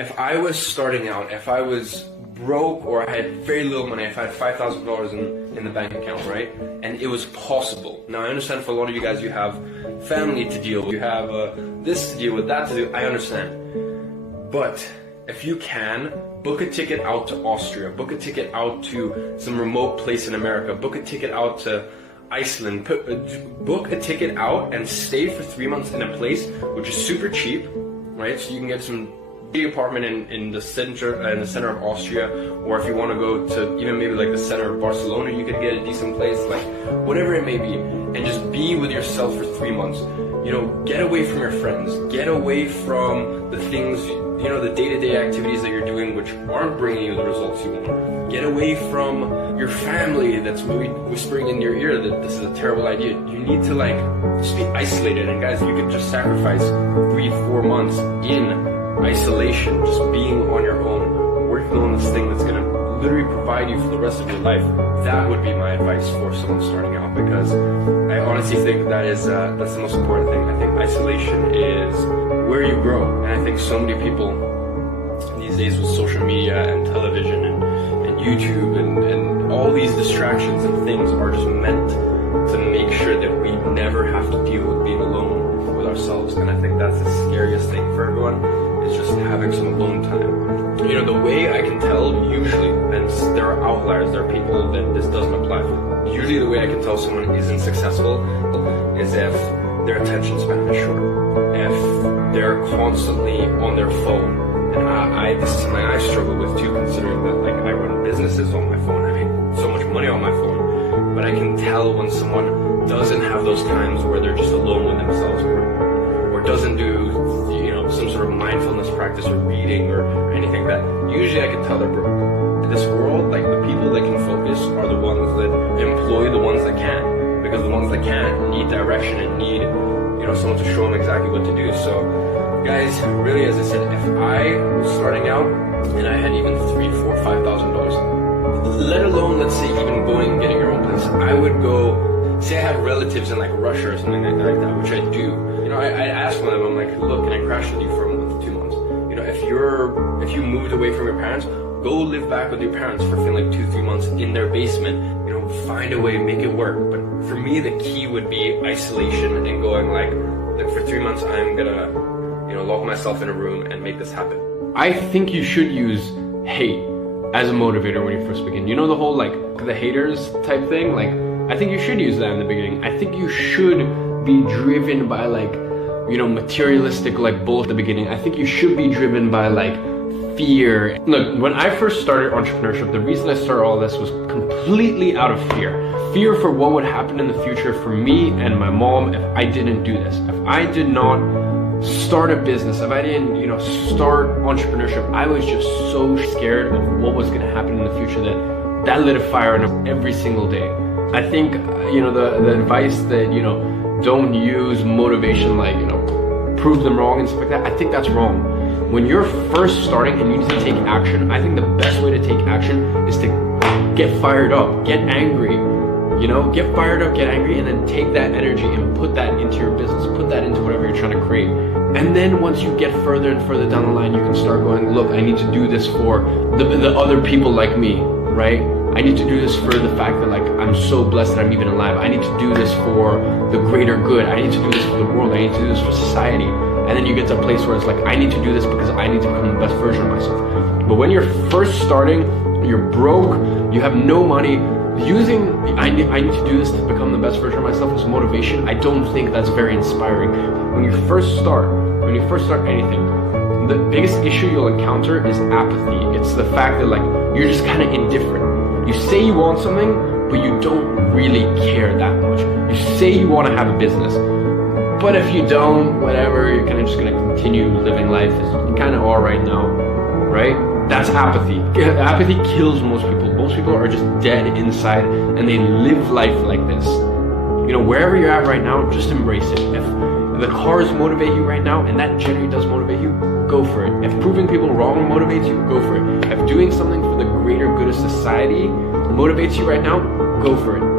if I was starting out, if I was broke or I had very little money, if I had $5,000 in the bank account, right? And it was possible. Now I understand for a lot of you guys, you have family to deal with, you have this to deal with, that to do, I understand. But if you can, book a ticket out to Austria, book a ticket out to some remote place in America, book a ticket out to Iceland, book a ticket out and stay for 3 months in a place which is super cheap, right? So you can get some apartment in the center of Austria, or if you want to go to even maybe like the center of Barcelona, you could get a decent place, like whatever it may be, and just be with yourself for 3 months. You know, get away from your friends, get away from the things, you know, the day-to-day activities that you're doing which aren't bringing you the results you want. Get away from your family that's maybe whispering in your ear that this is a terrible idea. You need to like just be isolated. And guys, you could just sacrifice 3-4 months in isolation, just being on your own, working on this thing that's gonna literally provide you for the rest of your life. That would be my advice for someone starting out, because I honestly think that's the most important thing. I think isolation is where you grow, and I think so many people these days with social media and television and YouTube and all these distractions and things are just meant to make sure that we never have to deal with being alone with ourselves. And I think that's the scariest thing for everyone, is just having some alone time. You know, the way I can tell usually, and there are outliers, there are people that this doesn't apply to, usually the way I can tell someone isn't successful is if their attention span is short, if they're constantly on their phone. And this is something I struggle with too, considering that like I run businesses on my phone, I make so much money on my phone, but I can tell when someone doesn't have those times where they're just alone with themselves, or doesn't do, you know, some sort of mindfulness practice or reading or anything like that. Usually I can tell they're broke. In this world, like the people that can focus are the ones that employ the ones that can't, because the ones that can't need direction and need, you know, someone to show them exactly what to do. So guys, really, as I said, if I was starting out and I had even $3,000, $4,000, $5,000, let alone, let's say, even going and getting your own place, I would go, say I had relatives in like Russia or something like that, which I do. You know, I asked one of them, I'm like, look, can I crash with you for a month, 2 months? You know, if you moved away from your parents, go live back with your parents for like 2-3 months in their basement. You know, find a way, make it work. But for me, the key would be isolation and going like for 3 months, I'm gonna, you know, lock myself in a room and make this happen. I think you should use hate as a motivator when you first begin. You know, the whole like the haters type thing, like I think you should use that in the beginning. I think you should be driven by like, you know, materialistic like bullshit at the beginning. I think you should be driven by like fear. Look, when I first started entrepreneurship, the reason I started all this was completely out of fear. Fear for what would happen in the future for me and my mom if I didn't do this. If I did not start a business, if I didn't, you know, start entrepreneurship, I was just so scared of what was going to happen in the future that lit a fire in every single day. I think, you know, the advice that, you know, don't use motivation, like, you know, prove them wrong and stuff like that, I think that's wrong. When you're first starting and you need to take action, I think the best way to take action is to get fired up, get angry, you know, get fired up, get angry, and then take that energy and put that into your business, put that into whatever you're trying to create. And then once you get further and further down the line, you can start going, look, I need to do this for the other people like me, right? I need to do this for the fact that like I'm so blessed that I'm even alive. I need to do this for the greater good. I need to do this for the world. I need to do this for society. And then you get to a place where it's like, I need to do this because I need to become the best version of myself. But when you're first starting, you're broke, you have no money, using I need to do this to become the best version of myself as motivation, I don't think that's very inspiring. When you first start anything, the biggest issue you'll encounter is apathy. It's the fact that like you're just kind of indifferent. You say you want something, but you don't really care that much. You say you want to have a business, but if you don't, whatever, you're kind of just going to continue living life as you kind of are right now, right? That's apathy. Apathy kills most people. Most people are just dead inside and they live life like this. You know, wherever you're at right now, just embrace it. If the cars motivate you right now, and that genuinely does motivate you, go for it. If proving people wrong motivates you, go for it. If doing something for the greater good of society motivates you right now, go for it.